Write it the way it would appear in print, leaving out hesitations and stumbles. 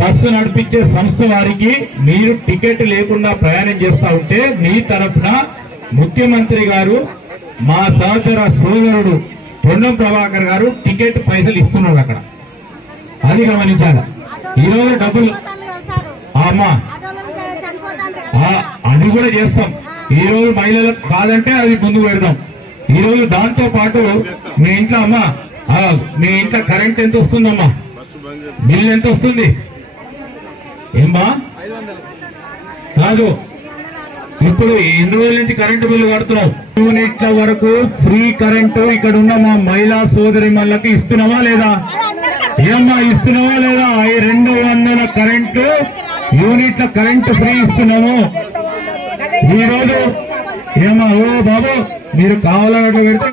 Bus నడిపించే సంస్థ వారికి మీరు టికెట్ లేకుండా ప్రయాణం చేస్తా ఉంటే మీ తరఫున ముఖ్యమంత్రి గారు మా సహచర సోదరుడు పొన్నం ప్రభాకర్ గారు టికెట్ పైసలు ఇస్తున్నారు అక్కడ. అది గమనించాలి. ఈరోజు డబ్బులు అమ్మా అది కూడా చేస్తాం. ఈ రోజు మహిళలకు కాదంటే అది ముందుకు పెడతాం. ఈ రోజు దాంతో పాటు మీ ఇంట్లో అమ్మా మీ ఇంట్లో కరెంట్ ఎంత వస్తుందమ్మా, బిల్ ఎంత వస్తుంది ఏమ్మా? కాదు, ఇప్పుడు ఎన్ని రోజుల నుంచి కరెంటు బిల్లు కడుతున్నావు? యూనిట్ల వరకు ఫ్రీ కరెంటు ఇక్కడ ఉన్న మా మహిళా సోదరి మళ్ళకి ఇస్తున్నావా లేదా? ఏమ్మా ఇస్తున్నావా లేదా? 200 కరెంటు యూనిట్ల కరెంటు ఫ్రీ ఇస్తున్నాము ఈ రోజు. ఏమా ఓ బాబు మీరు కావాలన్నట్టు పెడితే